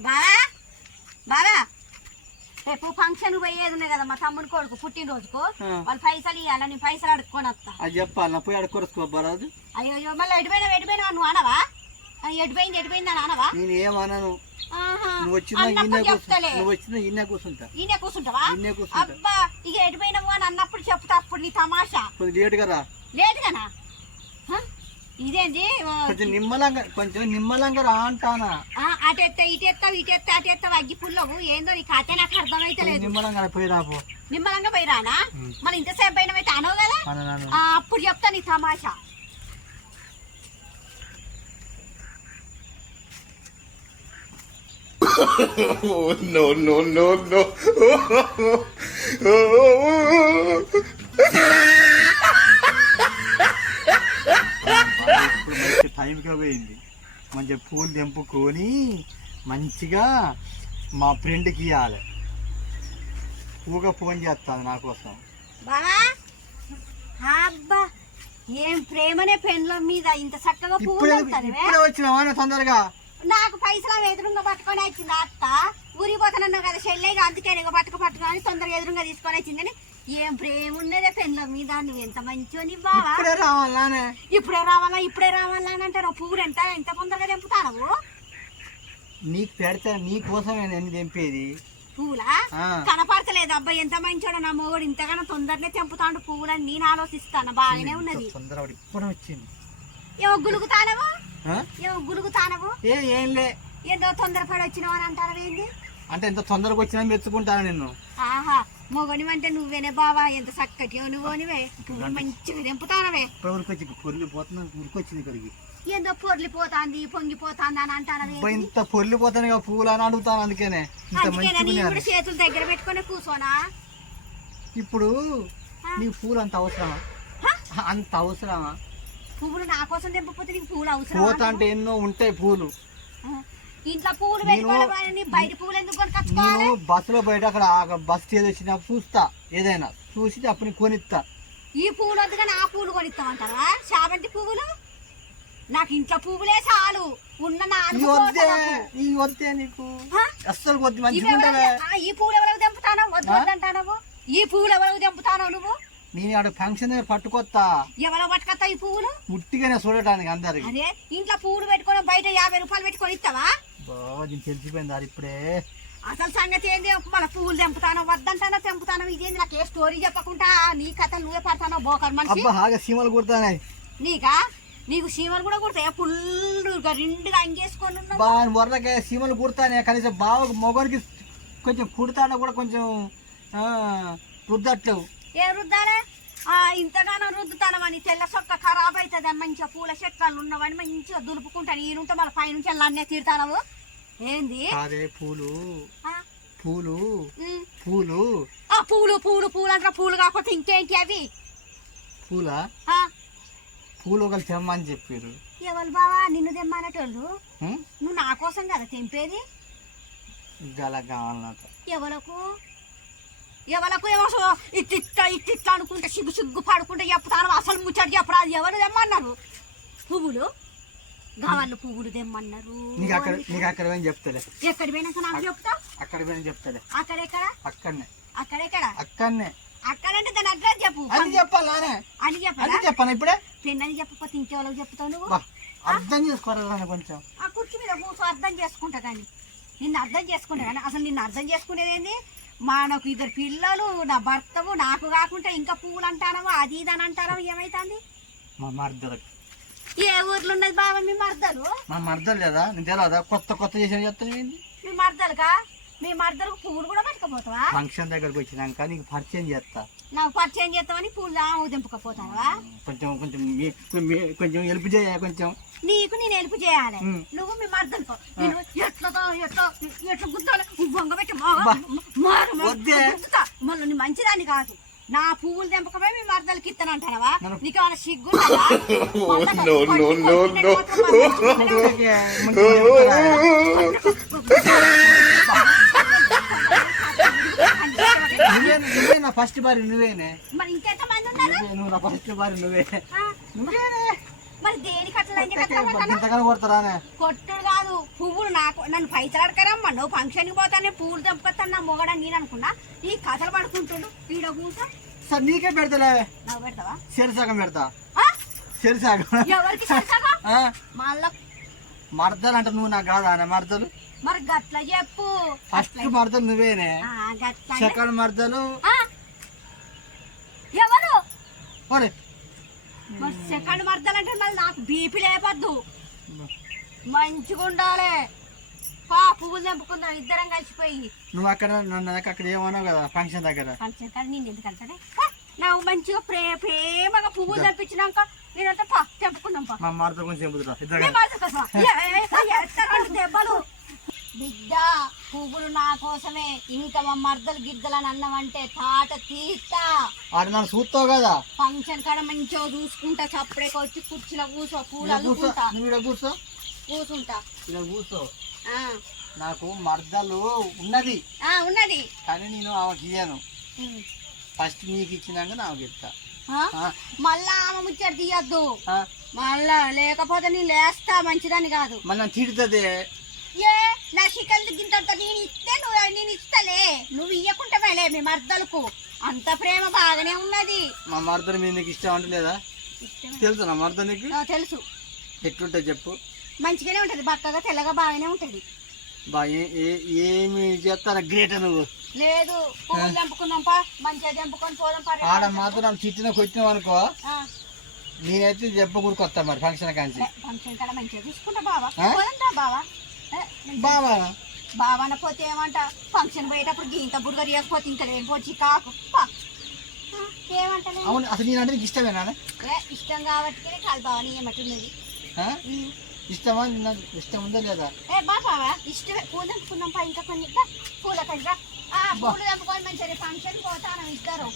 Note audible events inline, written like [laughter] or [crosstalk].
బావా? బావా? రేపు ఫంక్షన్ పోయేది ఉన్నాయి కదా మా తమ్ముని కొడుకు పుట్టినరోజుకు. వాళ్ళు పైసలు ఇవ్వాలి నేను పైసలు అడుక్కొని వస్తా. అది చెప్పాలి నా పోయి ఆడ కొరసుకోబరాదు అయ్యో అయ్యో మళ్ళీ ఎడిపోయినా ఎడిపోయినా నువ్వు అనవా? ఎడిపోయింది ఎడిపోయింది అని అనవా? నేను ఏమన్నాను ఆహా. నువ్వు వచ్చినా నువ్వు వచ్చినా ఇన్నే కూర్చుంటా. ఈయన కూర్చుంటావా? ఇన్నే కూర్చుంటా. అబ్బా ఇక ఎడిపోయినావు అని అన్నప్పుడు చెప్తా అప్పుడు నీ తమాషా. కొంచెం రా. లేదు కదా ఇదేంటి కొంచెం నిమ్మలంగా కొంచెం నిమ్మలంగా రా అంటానా? ఆ, అటెత్తా ఇటెత్తావు ఇటెత్తా అటెత్తావు అగ్గి పుల్లవు ఏందో నీ కథ నాకు అర్థమైతే లేదు. నిమ్మలంగా పోయి రాపో నిమ్మలంగా పోయి రానా? మన ఇంతసేపు పోయిన అయితే అనవు కదా? అప్పుడు చెప్తా నీ తమాషా. Oh, no, no, no, no. [laughs] టైంగా పోయింది. మంచిగా పూలు తెంపుకొని మంచిగా మా ఫ్రెండ్కి ఇవ్వాలి ఊగా ఫోన్ చేస్తాను నా కోసం. ఏం ప్రేమనే పెన్ల మీద ఇంత చక్కగా ఇప్పుడే వచ్చినావా తొందరగా? నాకు పైసలు ఎదురుగా పట్టుకొని వచ్చింది అత్త. ఊరిపోతానన్నావు కదా చెల్లెగా అందుకే పట్టుకు పట్టుకొని తొందరగా ఎదురుగా తీసుకొని వచ్చిందని ఏం ప్రేమ ఉన్నదే పెన్ల మీద? నువ్వు ఎంత మంచోని బావా? ఇప్పుడే రావాలానే. ఇప్పుడే రావాలా? ఇప్పుడే రావాలా అని అంటారు. పువ్వులు ఎంత ఎంత తొందరగా తెంపుతావు నీకు పెడతా నీ కోసమే నేను తెంపేది. పువ్వులా. కనపడతలేదు. అబ్బాయి ఎంత మంచోడు నా మొగుడు ఇంతగానో తొందరనే తెంపుతాడు పువ్వులని నేను ఆలోచిస్తాను. బాగానే ఉన్నది. తొందర ఇప్పుడే వచ్చింది ఏమో గులుగుతానవు? ఏమో గులుగుతానవు? ఏం లే. ఏదో తొందరపడి వచ్చినావు అని అంటారు ఏంది అంటే ఎంత తొందరగా వచ్చినా మెచ్చుకుంటాను నిన్ను. ఆహా. మొగని అంటే నువ్వేనే బావా ఎంత చక్కటి నువ్వునివే పువ్వులు మంచిగా తెంపుతానవే. ఇప్పుడు ఉరికొచ్చి పొర్లి పోతున్నా ఉరికొచ్చింది ఇక్కడికి ఏందో పొర్లిపోతాంది పొంగిపోతాంది అని అబ్బా, ఇంత పొర్లి పోతాను పూలు అని అడుగుతాను అందుకనే. అందుకే ఇప్పుడు చేతులు దగ్గర పెట్టుకొని కూర్చోనా? ఇప్పుడు నీ పూలు అంత అవసరమా? అంత అవసరమా? పువ్వులు నా కోసం తెంపకపోతే నీకు పోతా అవసరం అంటే ఎన్నో ఉంటాయి పూలు ఇంట్లో నేను- పెట్టుకోవాలి బయట పువ్వులు ఎందుకు కొనుకొచ్చుకోవాలి? నేను బస్సులో బయట అక్కడ బస్సు ఏదో వచ్చినా చూస్తా ఏదైనా చూసి అప్పుడు కొనిస్తా ఈ పువ్వులు వద్దు కానీ ఆ పువ్వులు కొనిస్తామంటారా చామంతి పువ్వులు నాకు ఇంట్లో పువ్వులే చాలు. ఉన్న ఈ వద్దే నీకు? అస్సలు మంచిగా ఆ, ఈ పువ్వులు ఎవరికి తెంపుతానో? వద్దు ఆ? వద్దంటానవు ఈ పువ్వులు ఎవరికి తెంపుతానో నువ్వు? నేను ఆడ ఫంక్షన్ దగ్గర పట్టుకొస్తా ఎవరో పట్టుకొస్తా ఈ పువ్వులు ఉట్టిగానే చూడటానికి అందరికి. అదే ఇంట్లో పువ్వులు పెట్టుకొని బయట యాభై రూపాయలు పెట్టుకొని ఇస్తావా తెలిసిపోయింది అది ఇప్పుడే. అసలు సంగతి ఏంది? మళ్ళీ పువ్వులు తెంపుతానో వద్దంటానో తెంపుతానో ఇదేంది? నాకు ఏ స్టోరీ చెప్పకుండా నీ కథ నువ్వే పడతానో బోకర్ మనిషి. అబ్బా హాగా సీమలు కుడతానే. నీకా? నీకు సీమలు కూడా కుడతాయి ఫుల్గా రెండుగా అంగేసుకొని ఉన్నావు. వరలకే సీమలు కుడతానే. కనీసం బాగా మొగనికి కొంచెం కుడతానే కూడా కొంచెం రుద్దట్లేవు. ఏ రుద్దాలే? ఆ ఇంతగానో రుద్దుతానమని తెల్ల సొక్క ఖరాబ్ అవుతుంది మంచిగా పూల చెట్లు ఉన్నవని మంచిగా దులుపుకుంటాను. ఈయనుంటే మళ్ళీ పైనుంచి అన్నీ తీరుతానవు. ఏంది? అదే పూలు. ఆ, పూలు. పూలు. ఆ పూలు పూలు పూలు అంటే పూలు కాకపోతే ఇంకేంటి అవి? పూల? పూలు ఒకరు తెమ్మని చెప్పారు ఎవరు బావా? నిన్ను తెమ్మనేటోళ్ళు? నువ్వు నా కోసం కదా తెంపేది? గల కావాలన్నట ఎవలకు? ఎవలకు? సో- ఇట్టిట్లా ఇట్టిట్లా అనుకుంటే సిగ్గు సిగ్గు పడుకుంటే చెప్తాను. అసలు ముచ్చట చెప్పరా అది ఎవరు తెమ్మన్నారు? పువ్వులు? గవాళ్ళు పువ్వులు తెమ్మన్నారు. నీకు అక్కడ నీకు అక్కడ పోయిన చెప్తాలే. ఎక్కడ పోయినాక నాకు చెప్తావు అక్కడ పోయిన చెప్తాలే. అక్కడెక్కడ అక్కడనే. అక్కడంటే దాని అడ్రస్ చెప్పు. అది చెప్పాలానే అని? అది చెప్పరా చెప్పాను ఇప్పుడే? పెన్నని చెప్పకపోతే ఇంకెవరికి చెప్తావు నువ్వు? అర్థం కొంచెం. ఆ కుర్చీ మీద కూర్చో అర్థం చేసుకుంటా కానీ నిన్ను అర్థం చేసుకుంటా కానీ అసలు నిన్ను అర్థం చేసుకునేది ఏంది? మా నాకు ఇద్దరు పిల్లలు నా భర్తవు నాకు కాకుండా ఇంకా పువ్వులు అంటానవో? అది ఇది అని అంటారో ఏమైతుంది? మా మర్దలకు. ఏ ఊర్లో ఉన్నది బాబా మీ మర్దలు? మా మర్దలు లేదా? నేను తెలియదా కొత్త కొత్త చేసిన చెప్తాను ఏంది? మీ మర్దలుకా? మీ మర్దలకు పువ్వులు కూడా పట్టుకపోతావా? ఫంక్షన్ దగ్గరకు వచ్చినాక నీకు పరిచయం చేస్తా. నాకు పరిచయం చేస్తామని పువ్వులు ఆవు దింపుకపోతావా కొంచెం కొంచెం మీ- మీ- కొంచెం హెల్ప్ చేయ కొంచెం. నీకు నేను హెల్ప్ చేయాలి. ఉమ్. నువ్వు మీ మర్దలుకో. నేను ఎట్లా ఎట్లా ఎట్లా గుద్దాలి? బొంగ పెట్టి బా. వద్దే. గుద్దుతా. మళ్ళీ నీ మంచిదాన్ని కాదు. నా పువ్వులు తెంపకపోయి మీ మర్దలకి ఇస్తానంటావా నీకు ఏమైనా సిగ్గు? [laughs] నువ్వే నా ఫస్ట్ బారి నువ్వేనే. మరి ఇంకెంత మంది ఉన్నారు? నువ్వే, నా ఫస్ట్ బారి నువ్వే? నువ్వేనే మరి దేనికి అట్లా ఏం చెప్పేస్తాను ఇంతకన్నా కొడతారానే? కొట్టుడు కాదు. పువ్వులు నాకు నన్ను పైసలు అడగరమ్మా నువ్వు ఫంక్షన్కి పోతానే పువ్వులు తెంపుకొస్తాను నా మొగడని నేను అనుకున్నా. ఈ కథలు పడుకుంటుండు. ఈడ కూర్చో. సార్ నీకే పెడతలే. నాకు పెడతావా? చెరు సగం పెడతా. ఆ? చెరు సగం. ఎవరికి? మళ్ళా మర్దలు అంటే నువ్వు నాకు కాదా మర్దలు? మరి గట్ల చెప్పు. ఫస్ట్ మర్దలు నువ్వేనే. సెకండ్ మర్దలు? ఎవరు? మరి మరి సెకండ్ మర్దలంటే మళ్ళీ నాకు బీపీ లేపద్దు మంచిగా ఉండాలి పా పువ్వులు తెంపుకుందాం ఇద్దరం కలిసిపోయి నువ్వు అక్కడ నన్ను అక్కడ ఏమన్నావు కదా ఫంక్షన్ దగ్గర ఫంక్షన్ కానీ నేను ఎందుకు వెళ్తానే నాకు మంచిగా ప్రే ప్రేమగా పువ్వులు తెంపించినాక నేనంతా పా తెంపుకుందాం పా మా మర్ద కొంచెం దెబ్బలు బిడ్డ పువ్వులు నా కోసమే ఇంకా మా మర్దలు గిద్దలని అన్నమంటే తాట తీస్తా. ఆడ నన్ను చూస్తావు కదా? ఫంక్షన్ కాడ మంచిగా చూసుకుంటా చప్పుడేకి వచ్చి కుర్చీలో కూర్చో పూలు కూర్చో. అల్లుకుంటా కూర్చుంటా. ఇక్కడ కూర్చో. నాకు మర్దలు ఉన్నది. ఉన్నది. కానీ నేను ఆమెకి ఇయ్యాను. ఫస్ట్ నీకు ఇచ్చినాక నాకు? ఆ? మళ్ళా ఆమె ముచ్చట తీయద్దు? మళ్ళా లేకపోతే నేను లేస్తా మంచిదని కాదు. మళ్ళీ తిడుతుంది. ఏ నా చికెన్ గింత నేను ఇస్తే నువ్వు నేను ఇస్తలే. నువ్వు ఇయ్యకుంటే మేలే మీ మర్దలకు. అంత ప్రేమ బాగానే ఉన్నది. మా మర్దలు మీద నీకు ఇష్టం అంటే లేదా? తెలుసు నా మర్ద నీకు? తెలుసు. ఎట్లుంటుంది చెప్పు. మంచిగానే ఉంటది బక్కగా తెల్లగా బాగానే ఉంటది. బా ఏమి చేస్తారా? గ్రేట్ నువ్వు. లేదు పువ్వులు తెంపుకుందాం పా మంచిగా తెంపుకొని పోదాం ఆడ మాత్రం నన్ను తిట్టిన కొట్టినావు అనుకో. నేనైతే చెప్పకూడదు కొత్త మరి ఫంక్షన్ కాంచి. ఫంక్షన్ కాడ మంచిగా చూసుకుంటా బావా. బావా. బావా. బావా అనపోతే ఏమంట? ఫంక్షన్ పోయేటప్పుడు గీంత బుడగ రియకపోతే ఇంకా ఏం పోచి కాకు ఏమంటలే? అవును అసలు నేనంటే నీకు ఇష్టమేనా? ఏ, ఇష్టం కాబట్టి కాదు బావా నీ ఏమంటున్నది? ఆ? ఇష్టమా? నిన్న ఇష్టం ఉందా లేదా? ఏ బాబావా ఇష్టమే. పూలు తెంపుకుందాం పా ఇంకా కొన్ని. దా, పూల ఆ పూలు తెంపుకొని మంచిగా ఫంక్షన్ పోతాను ఇద్దరు.